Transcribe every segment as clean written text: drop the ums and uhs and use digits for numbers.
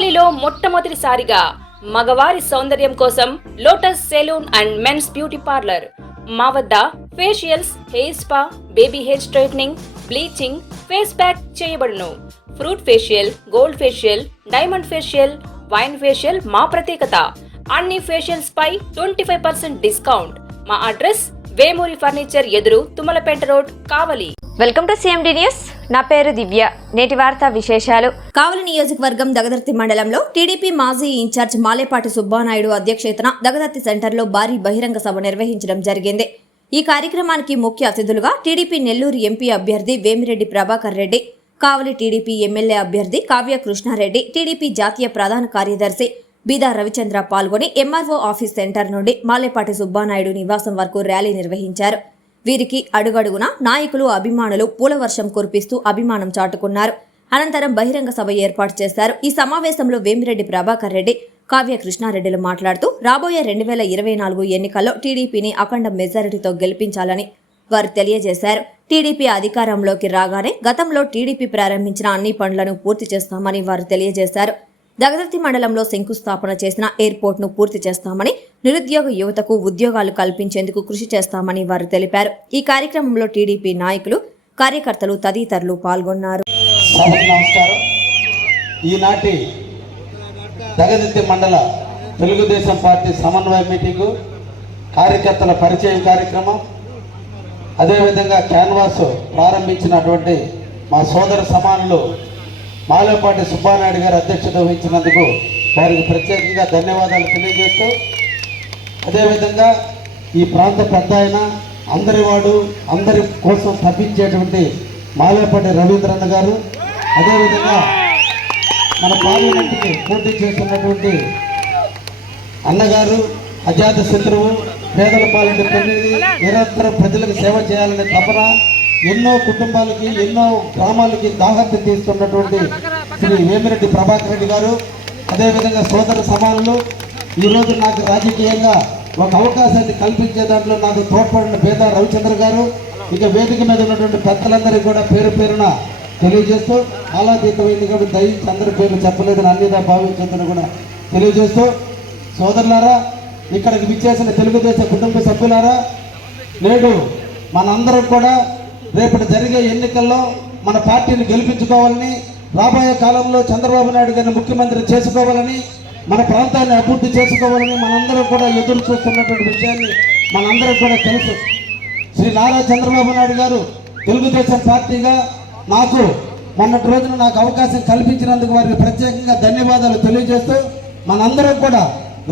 కావలిలో మొట్టమొదటిసారిగా మగవారి సౌందర్యం కోసం Lotus salon and men's beauty parlour. మా వద్ద facials, hair spa, baby hair straightening, bleaching, face pack చేయబడును. Fruit facial, gold facial, diamond facial, wine facial మా ప్రత్యేకత. అన్ని ఫేషియల్స్ పై 25% డిస్కౌంట్. మా అడ్రస్ వేమూరి ఫర్నిచర్ ఎదురు, Thummalapeta road, Kavali. Welcome to CMD news. నా పేరు దివ్య. నేటి వార్తా విశేషాలు. కావలి నియోజకవర్గం దగదర్తి మండలంలో టీడీపీ మాజీ ఇన్ఛార్జ్ మాలేపాటి సుబ్బానాయుడు అధ్యక్షతన దగదర్తి సెంటర్లో భారీ బహిరంగ సభ నిర్వహించడం జరిగింది. ఈ కార్యక్రమానికి ముఖ్య అతిథులుగా టీడీపీ నెల్లూరు ఎంపీ అభ్యర్థి వేమిరెడ్డి ప్రభాకర్ రెడ్డి, కావలి టీడీపీ ఎమ్మెల్యే అభ్యర్థి కావ్య కృష్ణారెడ్డి, టీడీపీ జాతీయ ప్రధాన కార్యదర్శి బీదా రవిచంద్ర పాల్గొని ఎంఆర్ఓ ఆఫీస్ సెంటర్ నుండి మాలేపాటి సుబ్బానాయుడు నివాసం వరకు ర్యాలీ నిర్వహించారు. వీరికి అడుగడుగున నాయకులు, అభిమానులు పూలవర్షం కురిపిస్తూ అభిమానం చాటుకున్నారు. అనంతరం బహిరంగ సభ ఏర్పాటు చేశారు. ఈ సమావేశంలో వేమిరెడ్డి ప్రభాకర్ రెడ్డి, కావ్య కృష్ణారెడ్డిలు మాట్లాడుతూ రాబోయే 2024 ఎన్నికల్లో టీడీపీని అఖండ మెజారిటీతో గెలిపించాలని వారు తెలియజేశారు. టీడీపీ అధికారంలోకి రాగానే గతంలో టీడీపీ ప్రారంభించిన అన్ని పనులను పూర్తి చేస్తామని వారు తెలియజేశారు. దగదర్తి మండలంలో శంకుస్థాపన చేసిన ఎయిర్పోర్ట్ను పూర్తి చేస్తామని, నిరుద్యోగ యువతకు ఉద్యోగాలు కల్పించేందుకు కృషి చేస్తామని వారు తెలిపారు. ఈ కార్యక్రమంలో టీడీపీ నాయకులు, కార్యకర్తలు తదితరులు పాల్గొన్నారు. ఈనాటి దగదర్తి మండల తెలుగుదేశం పార్టీ సమన్వయ మీటింగు, కార్యకర్తల పరిచయం కార్యక్రమం, అదేవిధంగా క్యాన్వాస్ ప్రారంభించినటువంటి మా సోదర సమానులు మాలేపాటి సుబ్బానాయుడు గారు అధ్యక్షత వహించినందుకు వారికి ప్రత్యేకంగా ధన్యవాదాలు తెలియజేస్తూ, అదేవిధంగా ఈ ప్రాంత పెద్ద ఆయన, అందరి కోసం తప్పించేటువంటి మాలేపాటి రవీంద్రన్న గారు, అదేవిధంగా మన పార్లమెంట్కి పోటీ చేస్తున్నటువంటి అన్నగారు, అజాత శత్రువు, పేదల పాలిట ప్రతినిధి, నిరంతరం ప్రజలకు సేవ చేయాలనే తపన, ఎన్నో కుటుంబాలకి, ఎన్నో గ్రామాలకి దాహత్తి తీస్తున్నటువంటి శ్రీ వేమిరెడ్డి ప్రభాకర్ రెడ్డి గారు, అదేవిధంగా సోదర సమానులు, ఈరోజు నాకు రాజకీయంగా ఒక అవకాశాన్ని కల్పించే దాంట్లో నాకు తోడ్పడిన బీదా రవిచంద్ర గారు, ఇక వేదిక మీద ఉన్నటువంటి పెద్దలందరికీ కూడా పేరు పేరున తెలియజేస్తూ, ఆలాతీతమైంది కాబట్టి దయించి అందరి పేర్లు చెప్పలేదని అన్నిదా భావించదని కూడా తెలియజేస్తూ, సోదరులారా, ఇక్కడికి విచ్చేసిన తెలుగుదేశం కుటుంబ సభ్యులారా, నేడు మనందరం కూడా రేపటి జరిగే ఎన్నికల్లో మన పార్టీని గెలిపించుకోవాలని, రాబోయే కాలంలో చంద్రబాబు నాయుడు గారిని ముఖ్యమంత్రి చేసుకోవాలని, మన ప్రాంతాన్ని అభివృద్ధి చేసుకోవాలని మనందరం కూడా ఎదురు చూస్తున్నటువంటి విషయాన్ని మనందరం కూడా తెలుసు. శ్రీ నారా చంద్రబాబు నాయుడు గారు తెలుగుదేశం పార్టీగా నాకు మొన్నటి రోజున నాకు అవకాశం కల్పించినందుకు వారికి ప్రత్యేకంగా ధన్యవాదాలు తెలియజేస్తూ, మనందరం కూడా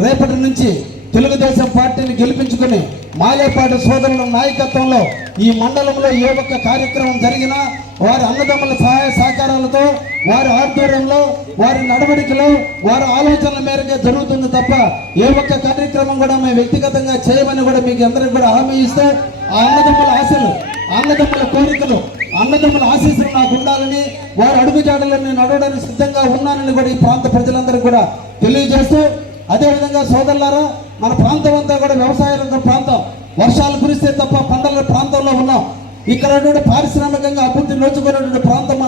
రేపటి నుంచి తెలుగుదేశం పార్టీని గెలిపించుకుని మాలేపాటి సోదరుల నాయకత్వంలో ఈ మండలంలో ఏ ఒక్క కార్యక్రమం జరిగినా వారి అన్నదమ్ముల సహాయ సహకారాలతో, వారి ఆధ్వర్యంలో, వారి నడవడికలో, వారి ఆలోచనల మేరకే జరుగుతుంది తప్ప ఏ ఒక్క కార్యక్రమం కూడా మేము వ్యక్తిగతంగా చేయమని కూడా మీకు అందరికీ కూడా హామీ ఇస్తూ, ఆ అన్నదమ్ముల ఆశలు, అన్నదమ్ముల కోరికలు, అన్నదమ్ముల ఆశీస్సులు నాకు ఉండాలని, వారి అడుగుజాడలని నడవడానికి సిద్ధంగా ఉన్నానని కూడా ఈ ప్రాంత ప్రజలందరికీ కూడా తెలియజేస్తూ, అదేవిధంగా సోదరులారా, మన ప్రాంతం అంతా కూడా వ్యవసాయ రంగ ప్రాంతం, వర్షాలు కురిస్తే తప్ప పంటల ప్రాంతంలో ఉన్నాం. ఇక్కడ పారిశ్రామికంగా అభివృద్ధి నోచుకున్నటువంటి ప్రాంతం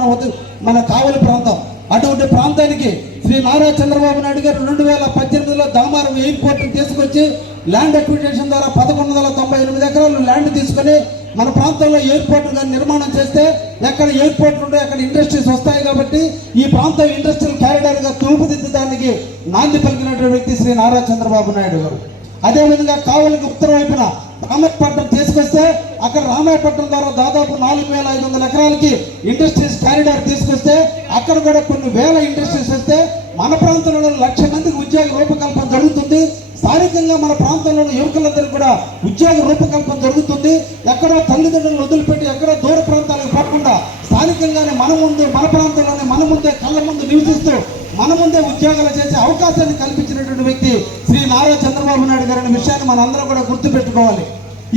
మన కావలి ప్రాంతం. అటువంటి ప్రాంతానికి శ్రీ నారా చంద్రబాబు నాయుడు గారు 2018లో దామారం ఎయిర్పోర్ట్ తీసుకొచ్చి ల్యాండ్ అక్విజిషన్ ద్వారా 1198 ఎకరాలు ల్యాండ్ తీసుకొని మన ప్రాంతంలో ఎయిర్పోర్ట్ నిర్మాణం చేస్తే, ఎక్కడ ఎయిర్పోర్ట్ ఉంటే అక్కడ ఇండస్ట్రీస్ వస్తాయి కాబట్టి ఈ ప్రాంతం ఇండస్ట్రియల్ కారిడార్గా తూర్పుదిద్దడానికి నాంది పలికినటువంటి వ్యక్తి శ్రీ నారా చంద్రబాబు నాయుడు గారు. అదేవిధంగా కావలికి ఉత్తర వైపున రామాయపట్నం తీసుకొస్తే, అక్కడ రామాయపట్నం ద్వారా దాదాపు 4500 ఎకరాలకి ఇండస్ట్రీస్ కారిడార్ తీసుకొస్తే, అక్కడ కూడా కొన్ని వేల ఇండస్ట్రీస్ వస్తే మన ప్రాంతంలో 1,00,000 మందికి ఉద్యోగ రూపకల్పన జరుగుతుంది. స్థానికంగా మన ప్రాంతంలో యువకులందరికీ కూడా ఉద్యోగ రూపకల్పన జరుగుతుంది. ఎక్కడో తల్లిదండ్రులను వదిలిపెట్టి ఎక్కడో దూర ప్రాంతాలకు పోకుండా స్థానికంగానే మన ప్రాంతంలోనే మన ముందే కళ్ళ ముందు నివసిస్తూ మన ముందే ఉద్యోగాలు చేసే అవకాశాన్ని కల్పించినటువంటి వ్యక్తి శ్రీ నారా చంద్రబాబు నాయుడు గారు అనే విషయాన్ని మనందరం కూడా గుర్తుపెట్టుకోవాలి.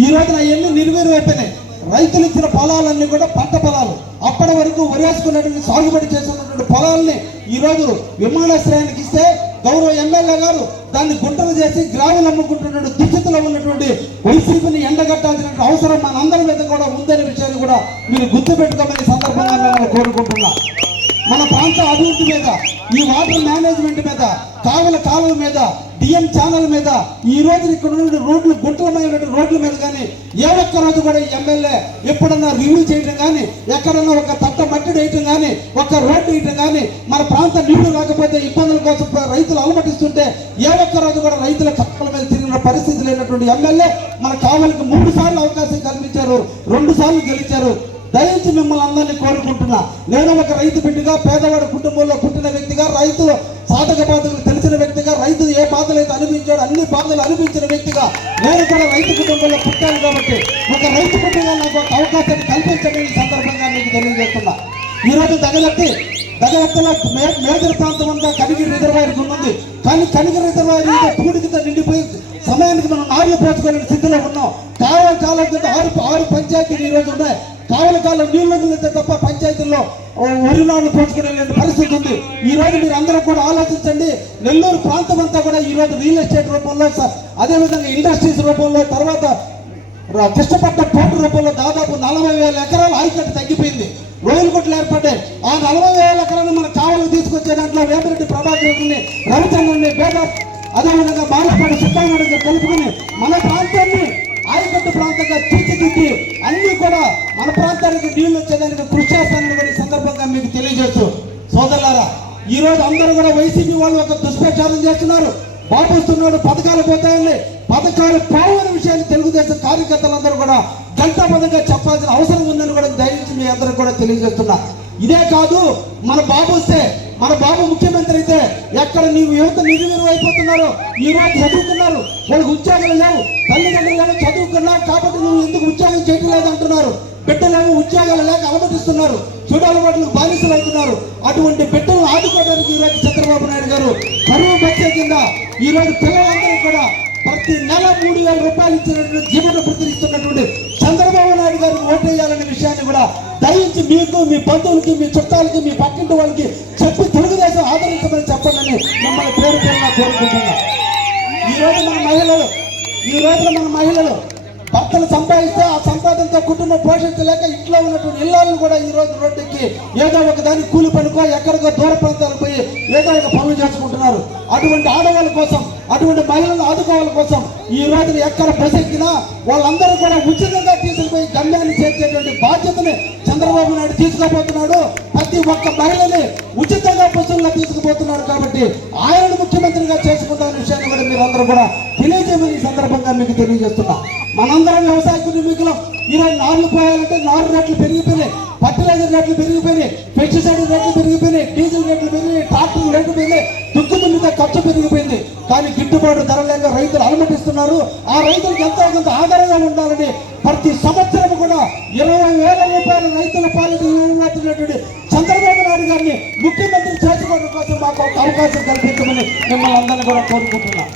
ఈ రోజున ఎన్ని నిర్వీర్యమైపోయినాయి. రైతులు ఇచ్చిన పొలాలన్నీ కూడా పంట పొలాలు, అప్పటి వరకు వరేసుకున్నటువంటి సాగుబడి చేస్తున్నటువంటి పొలాలని ఈరోజు విమానాశ్రయానికి ఇస్తే గౌరవ ఎమ్మెల్యే గారు దాన్ని గుంటలు చేసి గ్రామాలు అమ్ముకుంటున్న దుస్థితిలో ఉన్నటువంటి వైసీపీని ఎండగట్టాల్సిన అవసరం మనందరి మీద కూడా ఉందనే విషయాన్ని కూడా మీరు గుర్తుపెట్టుకోమని సందర్భంగా నేను కోరుకుంటున్నా. మన ప్రాంత అభివృద్ధి మీద, ఈ వాటర్ మేనేజ్మెంట్ మీద, కాలువ మీద, డిఎం ఛానల్ మీద, ఈ రోజు ఇక్కడ ఉన్న రోడ్లు గుంటలమైన రోడ్ల మీద కానీ ఏ ఒక్క రోజు కూడా ఈ ఎమ్మెల్యే ఎప్పుడన్నా రివ్యూ చేయడం కానీ, ఎక్కడన్నా ఒక తట్ట మట్టి వేయటం కానీ, ఒక రోడ్డు వేయటం కానీ, మన ప్రాంత నీళ్లు రాకపోతే ఇబ్బందుల కోసం రైతులు అలమటిస్తుంటే ఏ ఒక్క రోజు కూడా రైతుల కప్పల మీద తిరిగిన పరిస్థితి లేనటువంటి ఎమ్మెల్యే మన కావలికి 3 సార్లు అవకాశం కల్పించారు, 2 సార్లు గెలిచారు. దయచేసి మిమ్మల్ని అందరినీ కోరుకుంటున్నా. నేను ఒక రైతు బిడ్డగా, పేదవాడి కుటుంబంలో పుట్టిన వ్యక్తిగా, రైతులు సాధక బాధలు తెలిసిన వ్యక్తిగా, రైతు ఏ బాధలు అయితే అనిపించాడో అన్ని బాధలు అనిపించిన వ్యక్తిగా నేను కూడా రైతు కుటుంబంలో పుట్టాను. కాబట్టి ఒక రైతు బిడ్డగా నాకు ఒక అవకాశాన్ని కల్పించడం ఈ సందర్భంగా మీకు తెలియజేస్తున్నా. ఈరోజు దగలత్తలో మేజర్ ప్రాంతం అంతా కనిగిరి రిజర్వాయర్ ఉంది. కానీ కనిగిరి రిజర్వాయర్ పూడికితో నిండిపోయి సమయానికి మనం నార్లు పోసుకోలేని స్థితిలో ఉన్నాం. కాలం కింద 6 పంచాయతీలు ఈరోజు ఉన్నాయి. కాలం నీళ్ళు వదిలితే తప్ప పంచాయతీల్లో వరినాళ్ళు పోసుకునే పరిస్థితి ఉంది. ఈ రోజు మీరు అందరూ కూడా ఆలోచించండి. నెల్లూరు ప్రాంతం అంతా కూడా ఈ రోజు రియల్ ఎస్టేట్ రూపంలో, అదేవిధంగా ఇండస్ట్రీస్ రూపంలో, తర్వాత కృష్ణపట్నం పోర్టు రూపంలో దాదాపు 40,000 ఎకరాలు ఆయకట్టు తగ్గిపోయింది. రోజులు కొట్లు ఏర్పడ్డాయి. ఆ 40,000 ఎకరాలను మన కావలకు తీసుకొచ్చే దాంట్లో వేమిరెడ్డి ప్రభాకర్ని, రవిచంద్రుని, అదేవిధంగా బాలపాటి సుబ్బారెడ్డి కలుపుకుని మన ప్రాంతాన్ని ఆయకట్టు ప్రాంతంగా తీర్చిదిద్ది అన్ని కూడా మన ప్రాంతానికి నీళ్లు వచ్చేదానికి కృషి చేస్తానని కూడా ఈ సందర్భంగా మీకు తెలియజేస్తూ, సోదరులారా, ఈ రోజు అందరూ కూడా వైసీపీ వాళ్ళు ఒక దుష్ప్రచారం చేస్తున్నారు. బాబు వస్తున్నాడు, పథకాలు పోతాయని. పథకాలు పోవని విషయాన్ని తెలుగుదేశం కార్యకర్తలందరూ కూడా గంటాపదంగా చెప్పాల్సిన అవసరం ఉందని కూడా దయచేసి మీ అందరూ కూడా తెలియజేస్తున్నా. ఇదే కాదు, మన బాబు వస్తే, మన బాబు ముఖ్యమంత్రి అయితే ఎక్కడ నీవు యువత నిరువురు అయిపోతున్నారు. ఈ రోజు చదువుకున్నారు, వాళ్ళకి ఉద్యోగాలు లేవు. తల్లిదండ్రులు చదువుకున్నారు కాబట్టి నువ్వు ఎందుకు ఉద్యోగం చేయట్లేదు అంటున్నారు. బిడ్డలేమో ఉద్యోగాలు లేక అవమటిస్తున్నారు, చూడాలవాట్లకు బానిసలు అవుతున్నారు. అటువంటి బిడ్డలను ఆదుకోవడానికి ఈరోజు చంద్రబాబు నాయుడు గారు కరువు బచ్చే కింద ఈరోజు పిల్లలందరూ కూడా ప్రతి నెల 3,000 రూపాయలు ఇచ్చినటువంటి జీవన ప్రతినిస్తున్నటువంటి చంద్రబాబు నాయుడు గారికి ఓటేయాలనే విషయాన్ని కూడా దయించి మీకు, మీ బంధువులకి, మీ చుట్టాలకి, మీ పక్కింటి వాళ్ళకి చెప్పి తెలుగుదేశం ఆదరించమని చెప్పండి మిమ్మల్ని పేరుగా కోరుకుంటున్నా. ఈ రోజున మన మహిళలు భర్తలు సంపాదిస్తే ఆ సంపాదనతో కుటుంబం పోషించలేక ఇంట్లో ఉన్నటువంటి ఇళ్ళను కూడా ఈ రోజు రోడ్డుకి ఏదో ఒక దాన్ని కూలి పనుకో, ఎక్కడికో దూర ప్రాంతాలకు పోయి ఏదో ఒక పనులు చేసుకుంటున్నారు. అటువంటి ఆడవాళ్ళ కోసం, అటువంటి మహిళలను ఆదుకోవాల కోసం ఈ రోజున ఎక్కడ ప్రసక్తినా వాళ్ళందరూ కూడా ఉచితంగా తీసుకుపోయి గమ్యాన్ని చేర్చేటువంటి బాధ్యతని చంద్రబాబు నాయుడు తీసుకోబోతున్నాడు. ప్రతి ఒక్క మహిళని ఉచితంగా బస్సుల్లో తీసుకుపోతున్నాడు. కాబట్టి ఆయనను ముఖ్యమంత్రిగా చేసుకుంటామనే విషయాన్ని కూడా మీరందరూ కూడా తెలియజేయమని ఈ సందర్భంగా మీకు తెలియజేస్తున్నా. మనందరం వ్యవసాయ కుటుంబీకులం. ఈరోజు నార్లు పోయాలంటే 4 రేట్లు పెరిగిపోయినాయి, ఫర్టిలైజర్ రేట్లు పెరిగిపోయినాయి, పెస్టిసైడ్ రేట్లు పెరిగిపోయినాయి, డీజిల్ రేట్లు పెరిగినాయి, ట్రాక్టర్ రేట్లు పెరిగినాయి, దుక్కు మీద ఖర్చు పెరిగిపోయింది. కానీ గిట్టుబాటు ధర లేక రైతులు అలమటిస్తున్నారు. ఆ రైతులకు ఎంతో కొంత ఆధారంగా ఉండాలని ప్రతి సంవత్సరం కూడా 20,000 రూపాయలు రైతుల పాలన ఇవ్వబోతున్నటువంటి చంద్రబాబు నాయుడు గారిని ముఖ్యమంత్రి చేసుకోవడం కోసం మాకు ఒక అవకాశం కల్పించమని మిమ్మల్ని అందరినీ కూడా కోరుకుంటున్నాం.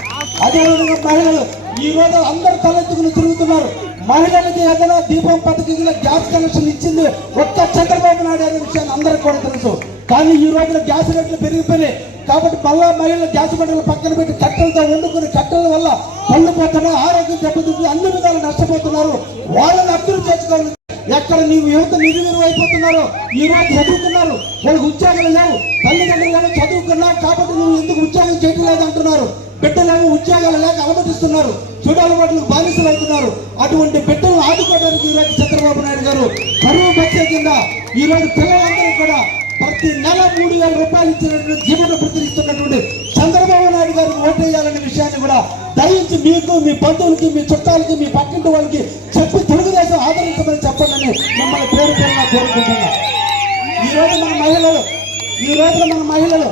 అదేవిధంగా మహిళలు ఈ రోజు అందరూ తలెత్తుకుని తిరుగుతున్నారు. మహిళలకి ఏదైనా దీపం పథకంలో గ్యాస్ కనెక్షన్ ఇచ్చింది ఒక్క చంద్రబాబు నాయుడు అనే విషయాన్ని అందరికీ కూడా తెలుసు. కానీ ఈ రోజున గ్యాస్ రేట్లు పెరిగిపోయినాయి. కాబట్టి మళ్ళా మహిళలు గ్యాస్ బండలు పక్కన పెట్టి కట్టెలతో వండుకుని కట్టెల వల్ల పళ్ళు పోతున్నారు, ఆరోగ్యం దెబ్బతింటుంది, అన్ని విధాలు నష్టపోతున్నారు. వాళ్ళని అర్థం చేసుకోవాలి. ఎక్కడ నీవు యువత నిరువురు అయిపోతున్నారు. ఈ రోజు చదువుకున్నారు, వాళ్ళకి ఉద్యోగాలు లేవు. తల్లిదండ్రులు చదువుకున్నారు కాబట్టి నువ్వు ఎందుకు ఉద్యోగం చేయట్లేదు అంటున్నారు. బిడ్డలేమో ఉద్యోగాలు లేక అవమటిస్తున్నారు, చూడాలవాట్లకు బానిసలు అవుతున్నారు. అటువంటి బిడ్డలను ఆదుకోవడానికి ఈరోజు చంద్రబాబు నాయుడు గారు కరువు బచ్చే కింద ఈరోజు పిల్లలందరూ కూడా ప్రతి నెల 3,000 రూపాయలు ఇచ్చినటువంటి జీవన ప్రతినిస్తున్నటువంటి చంద్రబాబు నాయుడు గారికి ఓటేయాలనే విషయాన్ని కూడా దయించి మీకు, మీ బంధువులకి, మీ చుట్టాలకి, మీ పక్కింటి వాళ్ళకి చెప్పి తెలుగుదేశం ఆదరించమని చెప్పండి మిమ్మల్ని పేరుగా కోరుకుంటున్నా. ఈ రోజున మన మహిళలు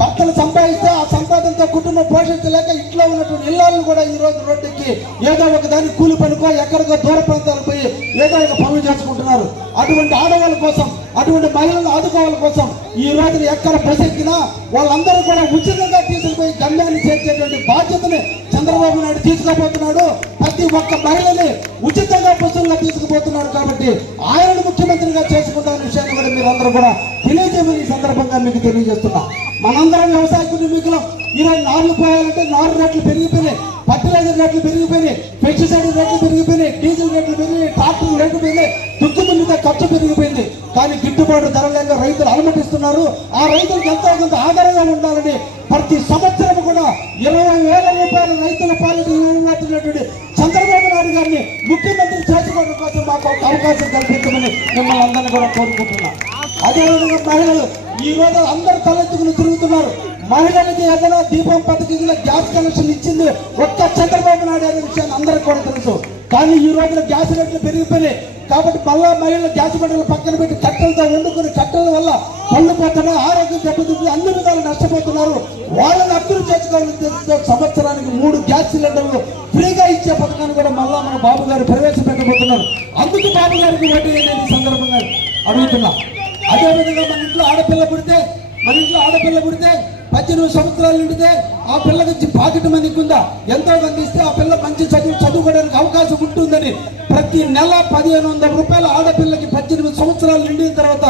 భర్తలు సంపాదిస్తే ఆ సంపాదనతో కుటుంబం పోషించలేక ఇంట్లో ఉన్నటువంటి ఇళ్ళను కూడా ఈ రోజు రోడ్డుకి ఏదో ఒక దాన్ని కూలి పనుకో, ఎక్కడికో దూర ప్రాంతాలకు పోయి ఏదో ఒక పనులు చేసుకుంటున్నారు. అటువంటి ఆడవాళ్ళ కోసం, అటువంటి మహిళలను ఆదుకోవాల కోసం ఈ రోజున ఎక్కడ ప్రసక్తినా వాళ్ళందరూ కూడా ఉచితంగా తీసుకుపోయి గమ్యాన్ని చేర్చేటువంటి బాధ్యతని చంద్రబాబు నాయుడు తీసుకుపోతున్నాడు. ప్రతి ఒక్క మహిళని ఉచితంగా బస్సుల్లో తీసుకుపోతున్నాడు. కాబట్టి ఆయనను ముఖ్యమంత్రిగా చేసుకుంటున్న విషయాన్ని కూడా మీరందరూ కూడా తెలియజేయమని ఈ సందర్భంగా మీకు తెలియజేస్తున్నా. మనందరం వ్యవసాయ కుటుంబీకులం. ఈరోజు నార్లు పోయాలంటే నారు రేట్లు పెరిగిపోయినాయి, ఫర్టిలైజర్ రేట్లు పెరిగిపోయినాయి, పెస్టిసైడ్ రేట్లు పెరిగిపోయినాయి, డీజిల్ రేట్లు పెరిగినాయి, ట్రాక్టర్ రేట్లు పెరిగినాయి, దుక్కు మీద ఖర్చు పెరిగిపోయింది. కానీ గిట్టుబాటు ధర లేక రైతులు అలమటిస్తున్నారు. ఆ రైతులకు ఎంతో కొంత ఆధారంగా ఉండాలని ప్రతి సంవత్సరం కూడా 20,000 రూపాయల రైతుల పాలన ఇవ్వబోతున్నటువంటి చంద్రబాబు నాయుడు గారిని ముఖ్యమంత్రి చేసుకోవడం కోసం మాకు ఒక అవకాశం కల్పించమని మిమ్మల్ని అందరినీ కూడా కోరుకుంటున్నాం. అదేవిధంగా మహిళలు ఈ రోజు అందరు తలెత్తుకుని తిరుగుతున్నారు. మహిళలకి ఏదైనా దీపం పథకంలో గ్యాస్ కనెక్షన్ ఇచ్చింది ఒక్క చంద్రబాబు నాయుడు అనే విషయాన్ని అందరికి కూడా తెలుసు. కానీ ఈ రోజున గ్యాస్ రేట్లు పెరిగిపోయినాయి. కాబట్టి మళ్ళా మహిళలు గ్యాస్ బండలు పక్కన పెట్టి కట్టెలతో వండుకుని కట్టెల వల్ల కళ్ళు పోతున్నాయి, ఆరోగ్యం దెబ్బతింటుంది, అన్ని విధాలు నష్టపోతున్నారు. వాళ్ళని అర్థం చేసుకోవాలని సంవత్సరానికి 3 గ్యాస్ సిలిండర్లు ఫ్రీగా ఇచ్చే పథకాన్ని కూడా మళ్ళా మన బాబు గారు ప్రవేశపెట్టబోతున్నారు. అందుకు బాబు గారికి ఓటు అనేది ఈ సందర్భంగా అడుగుతున్నా. అదేవిధంగా మన ఇంట్లో ఆడపిల్ల పుడితే 18 సంవత్సరాలు నిండితే ఆ పిల్లకి పాకెట్ మనీ కింద ఎంతో మంది ఇస్తే ఆ పిల్ల మంచి చదువుకోవడానికి అవకాశం ఉంటుందని ప్రతి నెల 1,500 రూపాయలు ఆడపిల్లకి 18 సంవత్సరాలు నిండిన తర్వాత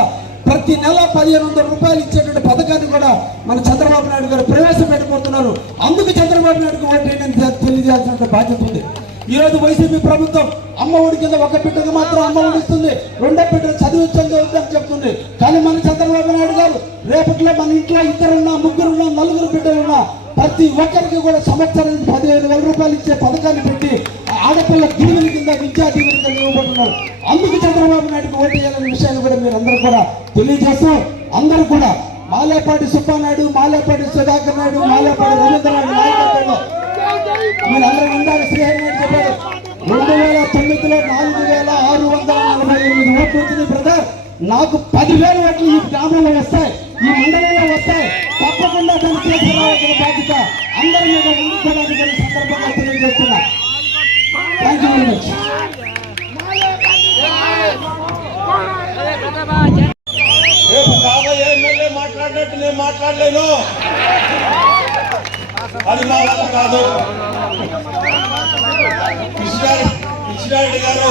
ప్రతి నెల 1,500 రూపాయలు ఇచ్చేటువంటి పథకాన్ని కూడా మన చంద్రబాబు నాయుడు గారు ప్రవేశపెట్టబోతున్నారు. అందుకు చంద్రబాబు నాయుడుకి ఓటు తెలియజేయాల్సిన బాధ్యత ఉంది. ఈ రోజు వైసీపీ ప్రభుత్వం అమ్మ ఒడి కింద ఒక బిడ్డకు మాత్రం అమ్మ ఒడి ఇస్తుంది, 2వ బిడ్డలు చదివించని చెప్తుంది. కానీ మన చంద్రబాబు నాయుడు గారు రేపట్లో మన ఇంట్లో 2 3 4 బిడ్డలున్నా ప్రతి ఒక్కరికి కూడా సంవత్సరానికి 15,000 రూపాయలు ఇచ్చే పథకాన్ని పెట్టి ఆడపిల్ల దీవెన కింద విద్యా దీవెన కింద ఇవ్వబోతున్నారు. అందుకు చంద్రబాబు నాయుడుకి ఓటు వేయాలనే విషయాన్ని కూడా మీరు అందరూ కూడా తెలియజేస్తూ అందరూ కూడా మాలేపాటి సుబ్బానాయుడు, మాలేపాటి సుధాకర్ నాయుడు, మాలేపాటి రవీంద్రనాయుడు నాయకత్వంలో మీరందరూ ఇందాక శ్రీహరి నాయుడు చెప్పారు 2009లో 4,648 ఓట్లు వచ్చింది బ్రదర్. నాకు 10,000 ఓట్లు ఈ గ్రామంలో వస్తాయి, ఈ మండలంలో వస్తాయి. తప్పకుండా దాన్ని చేసిన బాధ్యత అందరి మీద ఉండుకోవడానికి సందర్భంగా తెలియజేస్తున్నా. Thank you very much. రేపు కాబోయే ఎమ్మెల్యే మాట్లాడినట్టు నేను మాట్లాడలేను, అది మా వల్ల కాదు. కృష్ణారెడ్డి గారు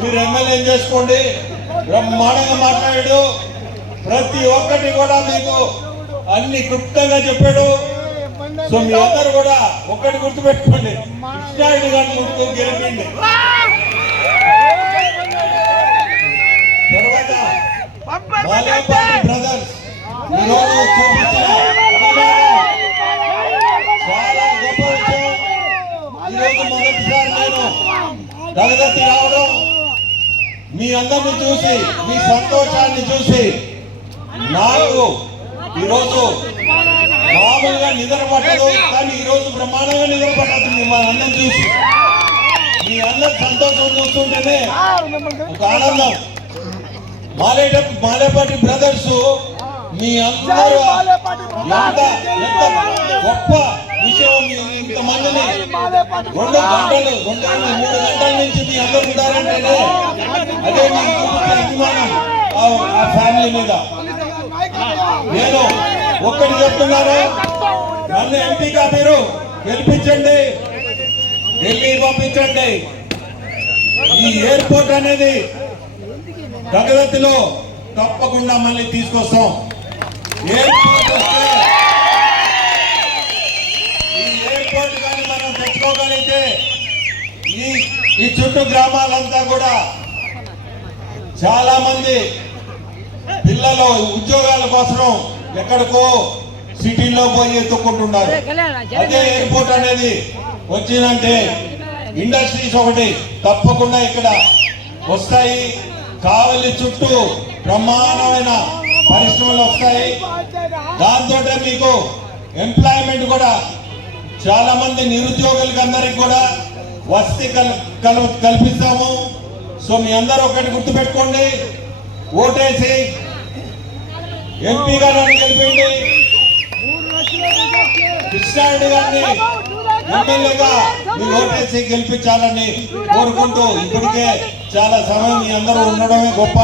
మీరు ఎమ్మెల్యే చేసుకోండి, బ్రహ్మాండంగా మాట్లాడాడు. ప్రతి ఒక్కటి కూడా మీకు అన్ని క్లుప్తంగా చెప్పాడు. సో మీ అందరు కూడా ఒక్కటి గుర్తుపెట్టుకోండి, కృష్ణారెడ్డి గారిని ముందుకు గెలిపిండి. తర్వాత మాలేపాటి బ్రదర్స్ ఈరోజు చూపించిన చాలా గొప్ప విషయం. ఈరోజు మొదటిసారి నేను దగదత్తి రావడం, మీ అందరిని చూసి మీ సంతోషాన్ని చూసి నాకు ఈరోజు మామూలుగా నిద్ర పట్టదు, కానీ ఈరోజు బ్రహ్మాండంగా నిద్ర పట్టదు. మా అందరం చూసి మీ అందరి సంతోషం చూస్తుంటేనే ఒక ఆనందం. మాలేపాటి బ్రదర్స్ మీ అందరూ ఎంత గొప్ప విషయం. ఇంతమందిని 2 గంటలు 3 గంటల నుంచి మీ అందరు ఉన్నారంటేనే అదే మీకు చూపించే అభిమానం ఆ ఫ్యామిలీ మీద. నేను ఒక్కటి చెప్తున్నాను, నన్ను ఎంపీగా మీరు గెలిపించండి, ఢిల్లీ పంపించండి. ఈ ఎయిర్పోర్ట్ అనేది దగదత్తిలో తప్పకుండా మళ్ళీ తీసుకొస్తాం. ఎయిర్పోర్ట్ వస్తే ఈ ఎయిర్పోర్ట్ కానీ మనం తెచ్చుకోగలిగితే ఈ చుట్టూ గ్రామాలంతా కూడా చాలా మంది పిల్లలు ఉద్యోగాల కోసం ఎక్కడికో సిటీలో పోయి ఎత్తుకుంటున్నారు. అదే ఎయిర్పోర్ట్ అనేది వచ్చిందంటే ఇండస్ట్రీస్ ఒకటి తప్పకుండా ఇక్కడ వస్తాయి. కావలి చుట్టూ బ్రహ్మాండమైన పరిశ్రమలు వస్తాయి. దాంతో మీకు ఎంప్లాయ్మెంట్ కూడా చాలా మంది నిరుద్యోగులకి అందరికి కూడా వసతి కల్పిస్తాము. సో మీ అందరూ ఒకటి గుర్తుపెట్టుకోండి, ఓటేసి ఎంపీ గారిని గెలిపిండి, కృష్ణారెడ్డి గారిని ఎమ్మెల్యేగా మీరు ఓటేసి గెలిపించాలని కోరుకుంటూ ఇప్పటికే చాలా సమయం మీ అందరూ ఉండడమే గొప్ప.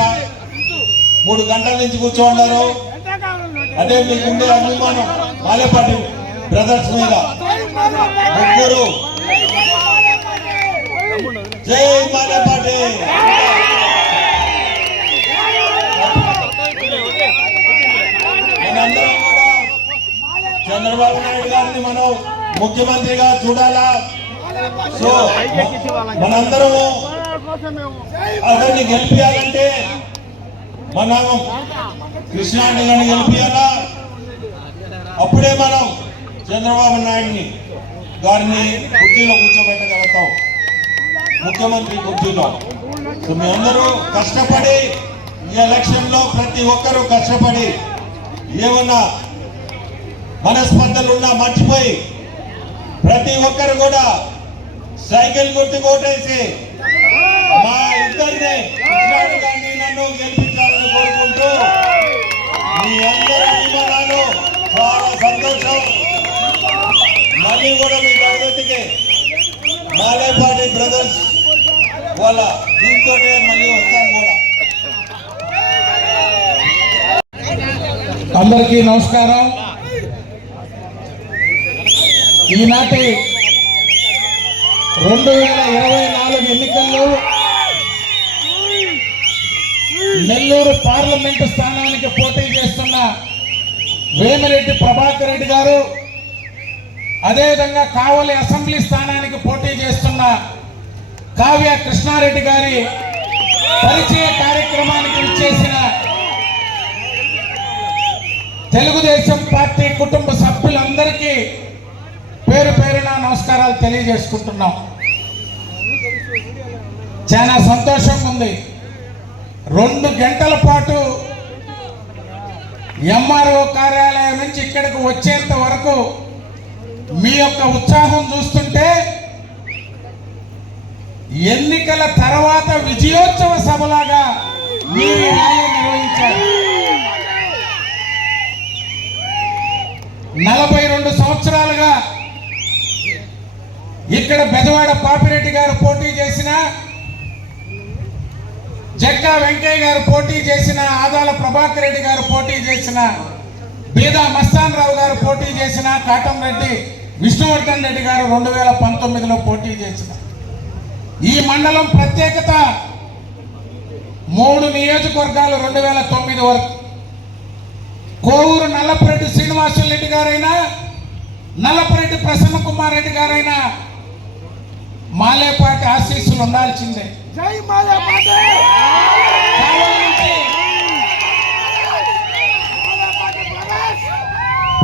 3 గంటల నుంచి కూర్చోండారు. అదే మీకుండే అభిమానం మాలేపాటి బ్రదర్స్ మీద. ముగ్గురు జై మాలేపాటి. మనందరం కూడా చంద్రబాబు నాయుడు గారిని మనం ముఖ్యమంత్రిగా చూడాలా. సో మనందరము అతన్ని గెలిపించాలంటే మనం కృష్ణాని గారిని గెలిపించాలా. అప్పుడే మనం చంద్రబాబు నాయుడిని గారిని కుర్చీలో కూర్చోబెట్టగలుగుతాం, ముఖ్యమంత్రి కుర్చీలో. సో మీ అందరూ కష్టపడి ఈ ఎలక్షన్ లో ప్రతి ఒక్కరూ కష్టపడి ఏమన్నా మనస్పర్ధలున్నా మర్చిపోయి ప్రతి ఒక్కరు కూడా సైకిల్ గుర్తు కోటేసి మా ఇద్దరిని కృష్ణాడు గారిని నన్ను గెలిపించాలని కోరుకుంటూ మీ అందరి అభిమానాలు చాలా సంతోషం. మళ్ళీ కూడా మీ తరగతికి మాలేపాటి బ్రదర్స్ వాళ్ళ దీంతో మళ్ళీ వస్తాను కూడా. అందరికీ నమస్కారం. ఈనాటి 2024 ఎన్నికల్లో నెల్లూరు పార్లమెంటు స్థానానికి పోటీ చేస్తున్న వేమిరెడ్డి ప్రభాకర్ రెడ్డి గారు, అదేవిధంగా కావలి అసెంబ్లీ స్థానానికి పోటీ చేస్తున్న కావ్య కృష్ణారెడ్డి గారి పరిచయ కార్యక్రమానికి విచ్చేసిన తెలుగుదేశం పార్టీ కుటుంబ సభ్యులందరికీ పేరు పేరున నమస్కారాలు తెలియజేసుకుంటున్నాం. చాలా సంతోషంగా ఉంది. 2 గంటల పాటు ఎంఆర్ఓ కార్యాలయం నుంచి ఇక్కడికి వచ్చేంత వరకు మీ యొక్క ఉత్సాహం చూస్తుంటే ఎన్నికల తర్వాత విజయోత్సవ సభలాగా మీరు ర్యాలీ నిర్వహించారు. 42 సంవత్సరాలుగా ఇక్కడ బెజవాడ పాపిరెడ్డి గారు పోటీ చేసిన, జక్కా వెంకయ్య గారు పోటీ చేసిన, ఆదాల ప్రభాకర్ రెడ్డి గారు పోటీ చేసిన, బీదా మస్తాన్ రావు గారు పోటీ చేసిన, కాటంరెడ్డి విష్ణువర్ధన్ రెడ్డి గారు 2019లో పోటీ చేసిన ఈ మండలం ప్రత్యేకత 3 నియోజకవర్గాలు 2009 వరకు కోవూరు నల్లపరెడ్డి శ్రీనివాసరెడ్డి గారైనా, నల్లపరెడ్డి ప్రసన్న కుమార్ రెడ్డి గారైనా మాలేపాటి ఆశీస్సులు ఉండాల్సిందే.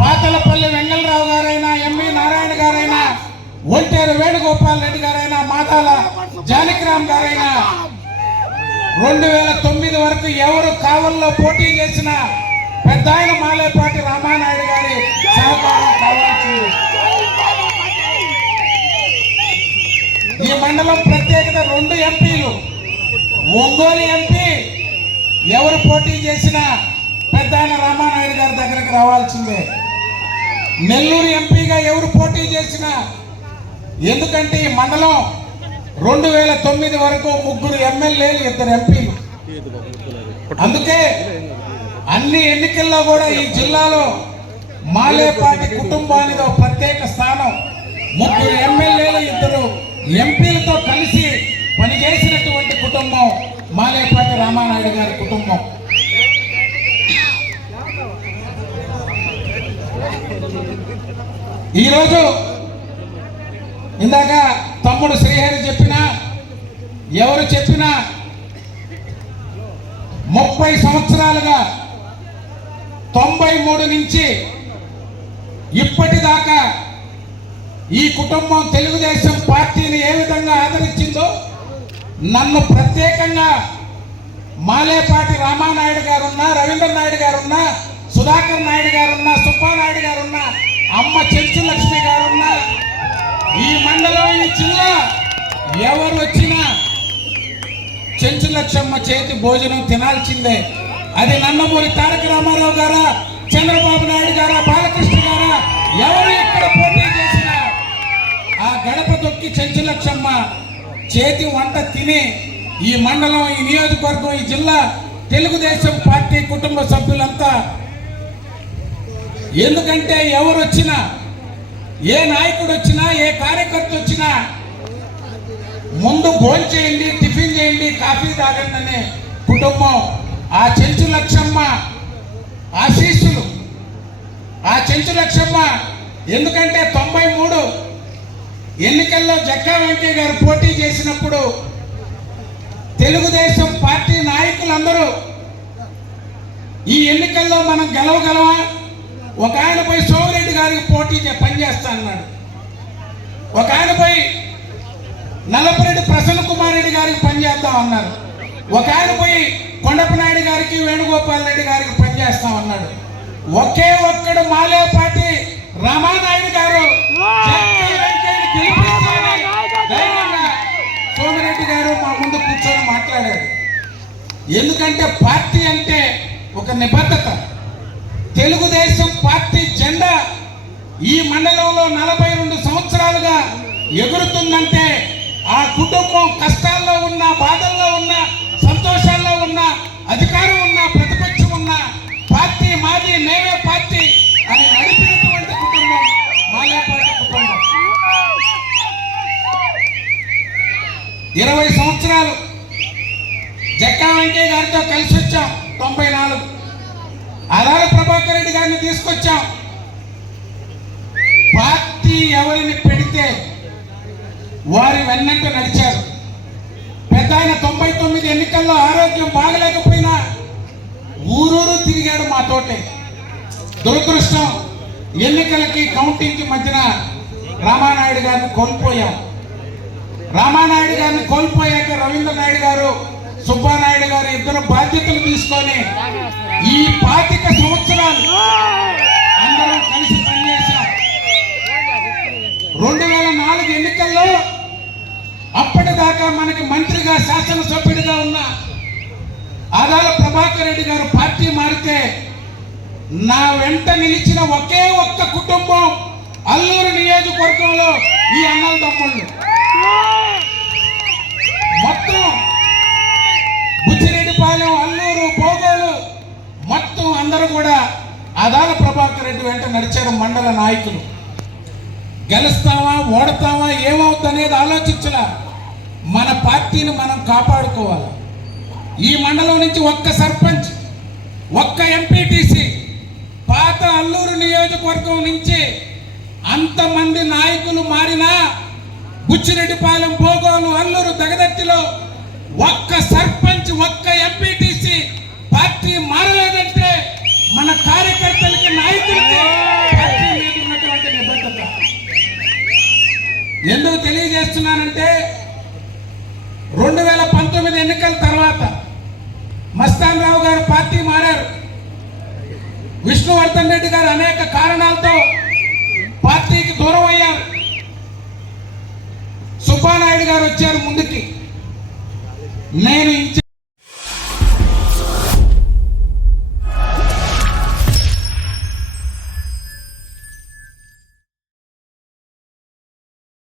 పాతలపల్లి వెంగళరావు గారైనా, ఎంవి నారాయణ గారైనా, ఒంటేరు వేణుగోపాల్ రెడ్డి గారైనా, మాదాల జానకిరామ్ గారైనా 2009 వరకు ఎవరు కావల్లో పోటీ చేసిన పెద్ద ఆయన మాలేపాటి రామానాయుడు గారి సహకారం కావాల్సింది. ఈ మండలం ప్రత్యేకత 2 ఎంపీలు. ఒంగోలు ఎంపీ ఎవరు పోటీ చేసినా పెద్ద ఆయన రామానాయుడు గారి దగ్గరకు రావాల్సిందే. నెల్లూరు ఎంపీగా ఎవరు పోటీ చేసినా, ఎందుకంటే ఈ మండలం 2009 వరకు 3 ఎమ్మెల్యేలు 2 ఎంపీలు. అందుకే అన్ని ఎన్నికల్లో కూడా ఈ జిల్లాలో మాలేపాటి కుటుంబానికి ఒక ప్రత్యేక స్థానం. 3 ఎమ్మెల్యేలు 2 ఎంపీలతో కలిసి పనిచేసినటువంటి కుటుంబం మాలేపాటి రామానాయుడు గారి కుటుంబం. ఈరోజు ఇందాక తమ్ముడు శ్రీహరి చెప్పినా, ఎవరు చెప్పినా 30 సంవత్సరాలుగా 93 నుంచి ఇప్పటిదాకా ఈ కుటుంబం తెలుగుదేశం పార్టీని ఏ విధంగా ఆదరించిందో, నన్ను ప్రత్యేకంగా మాలేపాటి రామానాయుడు గారున్నా, రవీంద్ర నాయుడు గారున్నా, సుధాకర్ నాయుడు గారున్నా, సుబ్బానాయుడు గారున్నా, అమ్మ చెంచు లక్ష్మి గారున్నా, ఈ మండలం ఈ జిల్లా ఎవరు వచ్చినా చెంచు లక్ష్మమ్మ చేతి భోజనం తినాల్సిందే. అది నందమూరి తారక రామారావు గారా, చంద్రబాబు నాయుడు గారా, బాలకృష్ణ గారా, ఎవరు ఇక్కడ పోటీ చేసినా ఆ గడప దొక్కి చెంచు లక్ష్మమ్మ చేతి వంట తిని ఈ మండలం, ఈ నియోజకవర్గం, ఈ జిల్లా తెలుగుదేశం పార్టీ కుటుంబ సభ్యులంతా, ఎందుకంటే ఎవరు వచ్చినా ఏ నాయకుడు వచ్చినా ఏ కార్యకర్త వచ్చినా ముందు భోజనం చేయండి, టిఫిన్ చేయండి, కాఫీ తాగండి అనే కుటుంబం ఆ చెంచు లక్షమ్మ ఆశీస్సులు. ఆ చెంచు లక్షమ్మ ఎందుకంటే 93 ఎన్నికల్లో జక్కా వెంకయ్య గారు పోటీ చేసినప్పుడు తెలుగుదేశం పార్టీ నాయకులందరూ ఈ ఎన్నికల్లో మనం గెలవగలమా, ఒక ఆయనపై సోమిరెడ్డి గారికి పోటీ పనిచేస్తా అన్నాడు, ఒక ఆయనపై నల్లపరెడ్డి ప్రసన్న కుమార్ రెడ్డి గారికి పనిచేస్తాం అన్నారు, ఒక ఆయనపై కొండపనాయుడు గారికి వేణుగోపాల్ రెడ్డి గారికి పనిచేస్తామన్నాడు. ఒకే ఒక్కడు మాలేపాటి రామానాయుడు గారు సోమిరెడ్డి గారు మా ముందు కూర్చొని మాట్లాడారు. ఎందుకంటే పార్టీ అంటే ఒక నిబద్ధత. తెలుగుదేశం పార్టీ జెండా ఈ మండలంలో 42 సంవత్సరాలుగా ఎగురుతుందంటే ఆ కుటుంబం కష్టాల్లో ఉన్న, బాధల్లో ఉన్న, సంతోషాల్లో ఉన్న, అధికారం ఉన్న, ప్రతిపక్షం ఉన్న, పార్టీ మాది, మేమే పార్టీ అని నడిపినటువంటి కుటుంబం మాలేపాటి కుటుంబం. 20 సంవత్సరాలు జక్కా వెంకయ్య గారితో కలిసి వచ్చాం. 94 ఆదాల ప్రభాకర్ రెడ్డి గారిని తీసుకొచ్చాం. పార్టీ ఎవరిని పెడితే వారి వెన్నంట నడిచారు. పెద్ద ఆయన 99 ఎన్నికల్లో ఆరోగ్యం బాగలేకపోయినా ఊరూరు తిరిగాడు మాతోటే. దురదృష్టం, ఎన్నికలకి కౌంటింగ్కి మధ్యన రామానాయుడు గారిని కోల్పోయాం. రామానాయుడు గారిని కోల్పోయాక రవీంద్ర నాయుడు గారు, సుబ్బానాయుడు గారు ఇద్దరు బాధ్యతలు తీసుకొని ఈ 25 సంవత్సరాలు అందరం కలిసి పనిచేశాం. 2004 ఎన్నికల్లో అప్పటిదాకా మనకి మంత్రిగా, శాసనసభ్యుడిగా ఉన్న ఆదాల ప్రభాకర్ రెడ్డి గారు పార్టీ మారితే నా వెంట నిలిచిన ఒకే ఒక్క కుటుంబం అల్లూరు నియోజకవర్గంలో ఈ అన్నల తమ్ముళ్ళు. మొత్తం బుచ్చిరెడ్డిపాలెం, అల్లూరు, పోగోలు మొత్తం అందరూ కూడా ఆదాల ప్రభాకర్ రెడ్డి వెంట నడిచారు మండల నాయకులు. గెలుస్తావా, ఓడతావా, ఏమవుతుందనేది ఆలోచించలా. మన పార్టీని మనం కాపాడుకోవాలి. ఈ మండలం నుంచి ఒక్క సర్పంచ్, ఒక్క ఎంపీటీసీ, పాత అల్లూరు నియోజకవర్గం నుంచి అంతమంది నాయకులు మారినా బుచ్చిరెడ్డిపాలెం, పోగోలు, అల్లూరు, దగదత్తిలో ఒక్క సర్పంచ్, ఒక్క ఎంపీటీసీ పార్టీ మారలేదంటే మన కార్యకర్తలకి, నాయకులకి పార్టీ మీద ఉన్నటువంటి నిబద్ధత. ఎందుకు తెలియజేస్తున్నానంటే 2019 ఎన్నికల తర్వాత మస్తాన్ రావు గారు పార్టీ మారారు. విష్ణువర్ధన్ రెడ్డి గారు అనేక కారణాలతో పార్టీకి దూరం అయ్యారు. సుబ్బానాయుడు గారు వచ్చారు ముందుకి. నేను